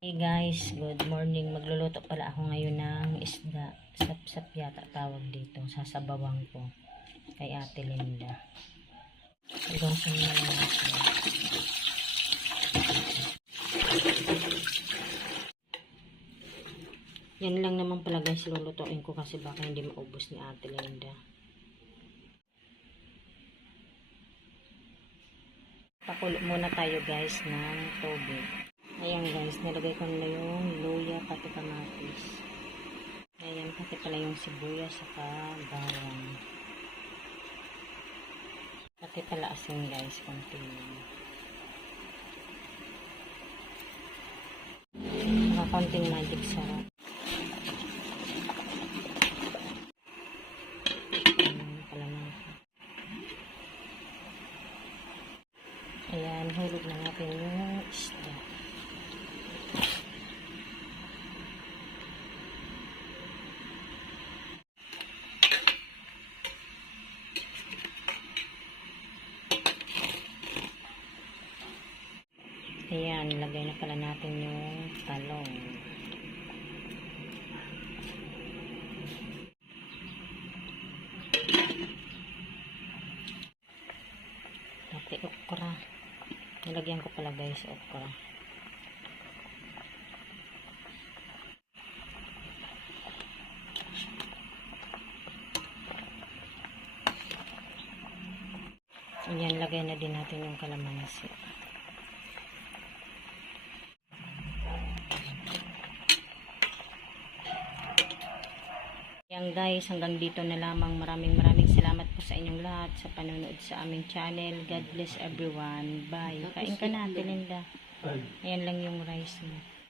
Hey guys, good morning. Magluluto pala ako ngayon ng isda. Sap-sap yata tawag dito. Sasabawang ko kay Ate Linda. Igosan na lang natin. Yan lang naman pala guys, lulutuin ko kasi baka hindi maubos ni Ate Linda. Pakulo muna tayo guys ng tubig. Ayan guys, nilagay ko na yung luya pati kamatis. Ayan, pati pala yung sibuyas saka bawang. Pati pala asin guys, konti lang. Saka konting magic sarap. Ayan pala na. Ayan, hulog na natin yung isda. Ayan, lagay na pala natin yung talong. Pati okra. Nilagyan ko pala guys okra. Ayan, lagay na din natin yung kalamansi. Yan guys, hanggang dito na lamang. Maraming salamat po sa inyong lahat sa panonood sa aming channel. God bless everyone. Bye. Kain ka na, Ate Linda. Ayan lang yung rice mo.